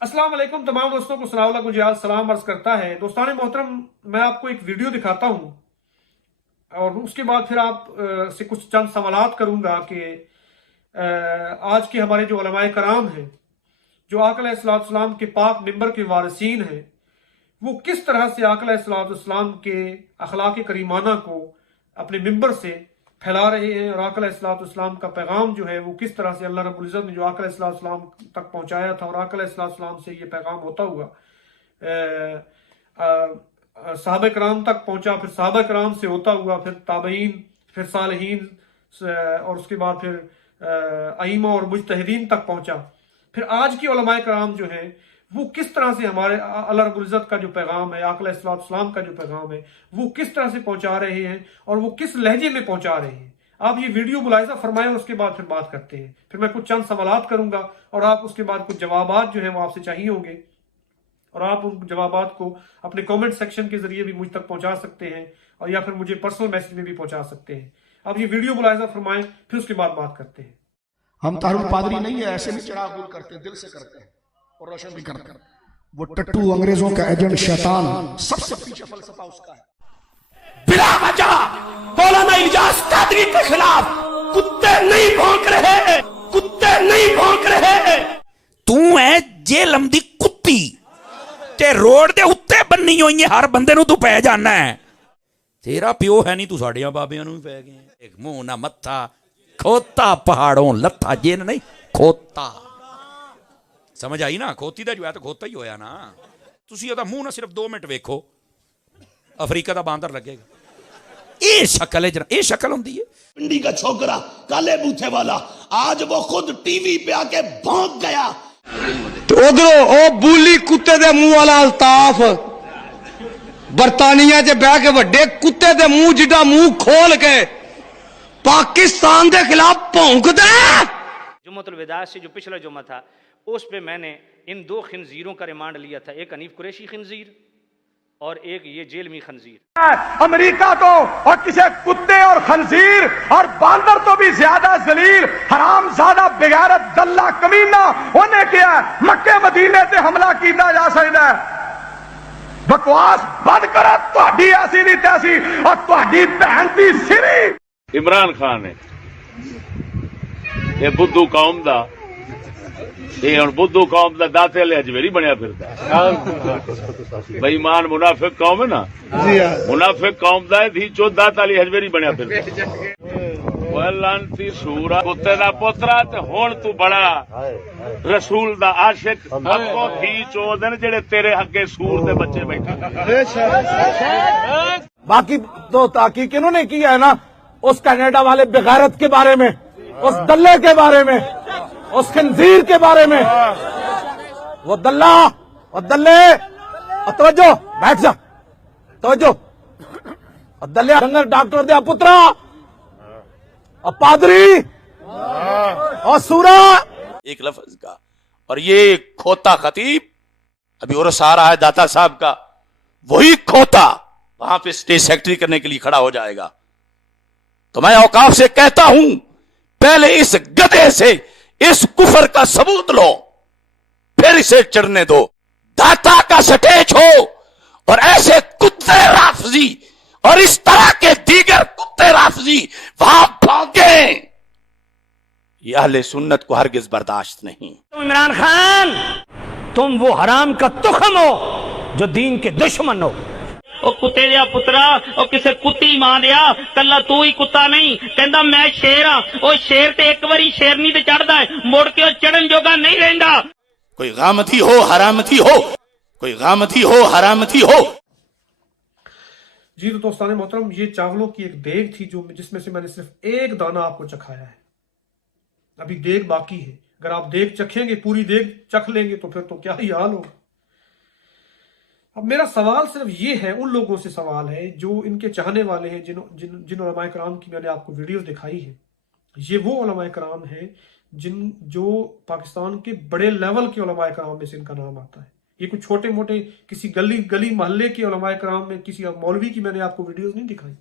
अस्सलाम वालेकुम तमाम दोस्तों को सनाउल्लाह गुजराल सलाम अर्ज करता है। दोस्तान मोहतरम, मैं आपको एक वीडियो दिखाता हूं और उसके बाद फिर आप से कुछ चंद सवालात करूंगा कि आज के हमारे जो उलमाए कराम हैं, जो आका अलैहिस्सलाम के पाक मिंबर के वारिसीन हैं, वो किस तरह से आका अलैहिस्सलाम के अखलाक करीमाना को अपने मिंबर से फैला रहे हैं और आका अलैहिस्सलाम का पैगाम जो है वो किस तरह से अल्लाह रब्बुल इज़्ज़त ने जो आका अलैहिस्सलाम तक पहुंचाया था और आका अलैहिस्सलाम से ये पैगाम होता हुआ सहाबा कराम तक पहुंचा, फिर सहाबा कराम से होता हुआ फिर ताबईन, फिर सालिहीन और उसके बाद फिर अइम्मा और मुज्तहिदीन तक पहुंचा। फिर आज की उलमाए कराम जो हैं वो किस तरह से हमारे अल्लाह रब्बुल इज़्ज़त का जो पैगाम है, आका अलैहिस्सलाम का जो पैगाम है वो किस तरह से पहुंचा रहे हैं और वो किस लहजे में पहुंचा रहे हैं। आप ये वीडियो मुलाहिज़ा फरमाएं और उसके बाद फिर बात करते हैं। फिर मैं कुछ चंद सवालात करूंगा और आप उसके बाद कुछ जवाबात जो है वो आपसे चाहिए होंगे और आप उन जवाबात को अपने कमेंट सेक्शन के जरिए भी मुझ तक पहुंचा सकते हैं और या फिर मुझे पर्सनल मैसेज में भी पहुंचा सकते हैं। आप ये वीडियो मुलाहिज़ा फरमाएं, फिर उसके बाद बात करते हैं। हम तारुल पादरी नहीं है, ऐसे नहीं चढ़ा गुल करते, दिल से करते हैं और रोशन भी करते हैं। वो टट्टू अंग्रेजों का एजेंट शैतान, सबसे पीछे फलसफा उसका है। बिला वजह मौलाना इलियास कादरी के खिलाफ कुत्ते नहीं भौंक रहे, कुत्ते नहीं भौंक रहे। तू है जेलम दी कुत्ती ते रोड दे उत्ते बन्नी होई है, हर बंदे नूं तू पै जाना है। तेरा प्यो है नहीं, तू साड़ियां बाबियां नूं भी पै गए। एक मुंह ना मत्था, खोता पहाड़ों लत्था, जिन नहीं खोता। समझ आई ना? खोती दा जो है तो खोता ही होया ना। तुसी ओदा मुंह ना सिर्फ 2 मिनट वेखो, अफ्रीका दा बांदर लगेगा। ये शक्ल है, ये शक्ल होंदी है। पिंडी का छोकरा काले बूथे वाला आज वो खुद टीवी पे आके भौंक गया। उधरों ओ बूली कुत्ते दे मुंह वाला अल्ताफ बरतानिया च बह के वड्डे कुत्ते दे मुंह जिड्डा मुंह खोल के पाकिस्तान के खिलाफ भौंकदा। जुम्मतुल विदा से जो पिछला जुम्मा था उस पे मैंने इन 2 खिंजीरों का रिमांड लिया था, एक हनीफ कुरैशी खिंजीर और एक ये जेलमी खंजीर। अमेरिका तो और किसी कुत्ते और खंजीर और बांदर तो भी ज्यादा जलील हरामजादा बेगैरत दल्ला कमीना होने क्या मक्के मदीने से हमला किया जा सकता है। बकवास बंद करो, तुहाडी ऐसी नहीं तैसी और तुहाडी भैन दी सिरी। इमरान खान है ये बुद्धू कौम दा, ये हुण बुद्धू कौम दा दाते वाले हजवेरी बनया फिरदा। बेईमान मुनाफिक कौम है ना, मुनाफिक कौम दा धी चो दात वाली हजवेरी बनया फिरदा। लानती सूरा कुत्ते दा पोतरा ते हुण तू बड़ा रसूल दा आशिक। अगों धी चो दिन जेड़े तेरे अगे सूर दे बच्चे बैठे। बाकी तो ताकीक इन्होंने किया है ना उस कनाडा वाले बेगैरत के बारे में, उस दल्ले के बारे में, उस खंजीर के बारे में। वो दल्ला और दल्ले और तवज्जो, बैठ जा, तवज्जो। और दल्ले डंगर डॉक्टर दे पुत्रा और पादरी और सूरा एक लफ्ज का। और ये खोता खतीब अभी उर्स आ रहा है दाता साहब का, वही खोता वहां पे स्टेज सेक्रेटरी करने के लिए खड़ा हो जाएगा। तो मैं औकाफ से कहता हूं, पहले इस गधे से इस कुफर का सबूत लो, फिर इसे चढ़ने दो। दाता का स्टेज हो और ऐसे कुत्ते राफजी और इस तरह के दीगर कुत्ते राफजी वहां भागे, ये अहले सुन्नत को हरगिज बर्दाश्त नहीं। इमरान खान, तुम वो हराम का तुखम हो जो दीन के दुश्मन हो। ओ कुत्ते दिया पुत्रा, ओ किसे कुत्ती मां दिया, कल्ला तू ही कुत्ता नहीं, कहंदा मैं शेर हां। ओ शेर ते एक बारी शेरनी ते चढ़दा है, मुड़ के ओ चढ़न जोगा नहीं रहिंदा। कोई गामती हो हरामती हो, कोई गामती हो हरामती हो। जी तो दोस्तान मोहतरम, ये चावलों की एक देग थी जो जिसमें से मैंने सिर्फ एक दाना आपको चखाया है। अभी देग बाकी है। अगर आप देग चखेंगे, पूरी देग चख लेंगे तो फिर तो क्या ही हाल होगा। अब मेरा सवाल सिर्फ ये है, उन लोगों से सवाल है जो इनके चाहने वाले हैं, जिन उलमाए कराम की मैंने आपको वीडियोस दिखाई है। ये वो उलमाए कराम हैं जो पाकिस्तान के बड़े लेवल के उलमाए कराम में से इनका नाम आता है। ये कुछ छोटे मोटे किसी गली मोहल्ले के उलमाए कराम में किसी मौलवी की मैंने आपको वीडियोस नहीं दिखाई।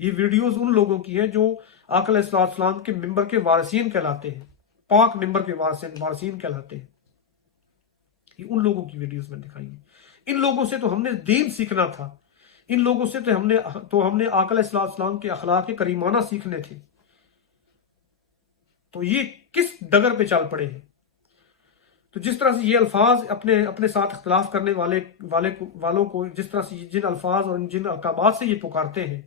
ये वीडियोस उन लोगों की हैं जो आका अलैहिस्सलाम के मिंबर के वारिसीन कहलाते हैं, पाक मिंबर के वारिसीन कहलाते हैं। ये उन लोगों की वीडियोस में दिखाएंगे। इन लोगों से तो हमने दीन सीखना था, इन लोगों से तो हमने आका अलैहिस्सलाम के अखलाक करीमाना सीखने थे। तो ये किस डगर पे चल पड़े हैं? तो जिस तरह से ये अल्फाज अपने साथ इख्तिलाफ करने वालों को जिस तरह से जिन अल्फाज और जिन अकाबात से ये पुकारते हैं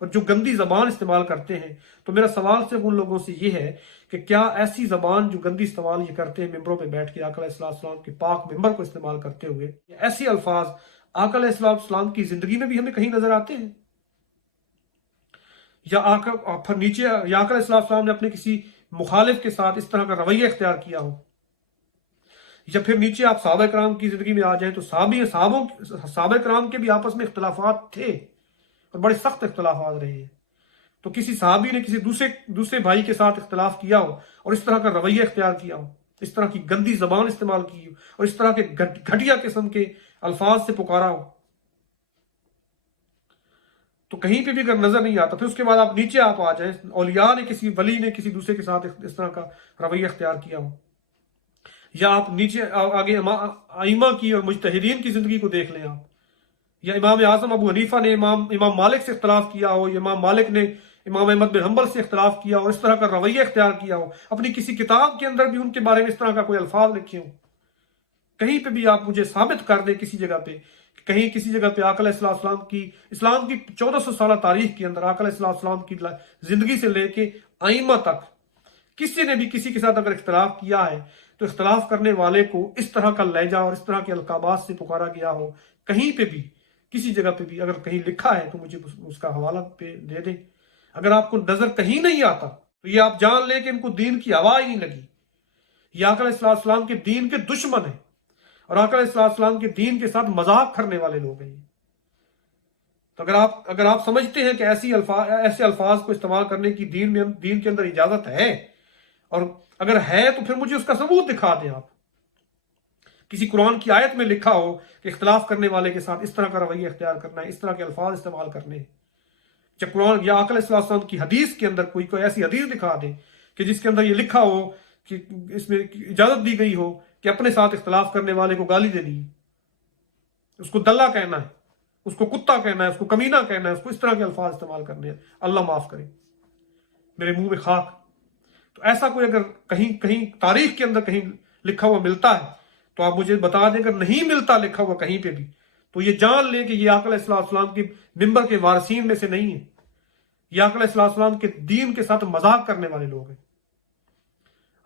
और जो गंदी जबान इस्तेमाल करते हैं, तो मेरा सवाल सिर्फ उन लोगों से ये है कि क्या ऐसी जबान जो गंदी इस्तेमाल ये करते हैं मिंबरों पे बैठ के आका अलैहिस्सलाम के पाक मिंबर को इस्तेमाल करते हुए, ऐसे अल्फाज आका अलैहिस्सलाम की जिंदगी में भी हमें कहीं नजर आते हैं? या फिर नीचे या आका अलैहिस्सलाम ने अपने किसी मुखालिफ के साथ इस तरह का रवैया इख्तियार किया हो? या फिर नीचे आप सहाबा कराम की जिंदगी में आ जाएं तो सहाबा कराम के भी आपस में इख्तिलाफात थे और बड़े सख्त इख्तिलाफात रहे हैं। तो किसी सहाबी ने किसी दूसरे भाई के साथ इख्तिलाफ किया हो और इस तरह का रवैया इख्तियार किया हो, इस तरह की गंदी जबान इस्तेमाल की हो और इस तरह के घटिया किस्म के अल्फाज से पुकारा हो, तो कहीं पे भी अगर नजर नहीं आता, फिर उसके बाद आप नीचे आप आ जाए, औलिया ने किसी वली ने किसी दूसरे के साथ इस तरह का रवैया इख्तियार किया हो, या आप नीचे आगे आइमा की और मुजतहिदीन की जिंदगी को देख लें आप, या इमाम आजम अबू हनीफा ने इमाम मालिक से इख्तिलाफ किया हो, या इमाम मालिक ने इमाम अहमद बिन हंबल से इख्तिलाफ किया हो, इस तरह का रवैया इख्तियार किया हो, अपनी किसी किताब के अंदर भी उनके बारे में इस तरह का कोई अल्फाज लिखे हो, कहीं पे भी आप मुझे साबित कर दें किसी जगह पे, कहीं किसी जगह पे आका अलैहिस्सलाम की इस्लाम की 1400 साल तारीख के अंदर आका अलैहिस्सलाम की जिंदगी से लेके आइमा तक किसी ने भी किसी के साथ अगर इख्तिलाफ किया है तो इख्तिलाफ करने वाले को इस तरह का लहजा और इस तरह के अलकाबात से पुकारा गया हो, कहीं पे भी किसी जगह पे भी अगर कहीं लिखा है तो मुझे उसका हवाला पे दे दें। अगर आपको नजर कहीं नहीं आता तो ये आप जान लें कि इनको दीन की हवा ही नहीं लगी। ये आका अलैहिस्सलाम के दीन के दुश्मन है और आका अलैहिस्सलाम के दीन के साथ मजाक करने वाले लोग हैं। तो अगर आप समझते हैं कि ऐसे अल्फाज को इस्तेमाल करने की दीन के अंदर इजाजत है, और अगर है तो फिर मुझे उसका सबूत दिखा दें। आप किसी कुरान की आयत में लिखा हो कि इख्तिलाफ करने वाले के साथ इस तरह का रवैया इख्तियार करना है, इस तरह के अल्फाज इस्तेमाल करने हैं, जब कुरान या आका अलैहिस्सलाम की हदीस के अंदर कोई ऐसी हदीस दिखा दे कि जिसके अंदर ये लिखा हो कि इसमें इजाजत दी गई हो कि अपने साथ इख्तिलाफ करने वाले को गाली देनी है, उसको दल्ला कहना है, उसको कुत्ता कहना है, उसको कमीना कहना है, उसको इस तरह के अल्फाज इस्तेमाल करने हैं, अल्लाह माफ करे, मेरे मुंह में खाक। तो ऐसा कोई अगर कहीं तारीख के अंदर कहीं लिखा हुआ मिलता है तो आप मुझे बता दें। अगर नहीं मिलता लिखा हुआ कहीं पे भी तो ये जान ले कि ये आका अलैहिस्सलाम के मिंबर के वारसीन में से नहीं है, ये आका अलैहिस्सलाम के दीन के साथ मजाक करने वाले लोग हैं,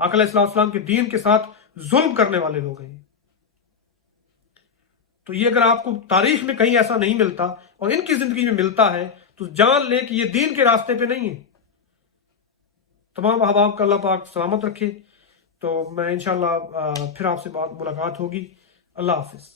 आका अलैहिस्सलाम के दीन के साथ जुल्म करने वाले लोग हैं। तो ये अगर आपको तारीख में कहीं ऐसा नहीं मिलता और इनकी जिंदगी में मिलता है तो जान ले कि ये दीन के रास्ते पे नहीं है। तमाम अहबाब का अल्लाह पाक सलामत रखे। तो मैं इंशाअल्लाह फिर आपसे मुलाकात होगी। अल्लाह हाफिज।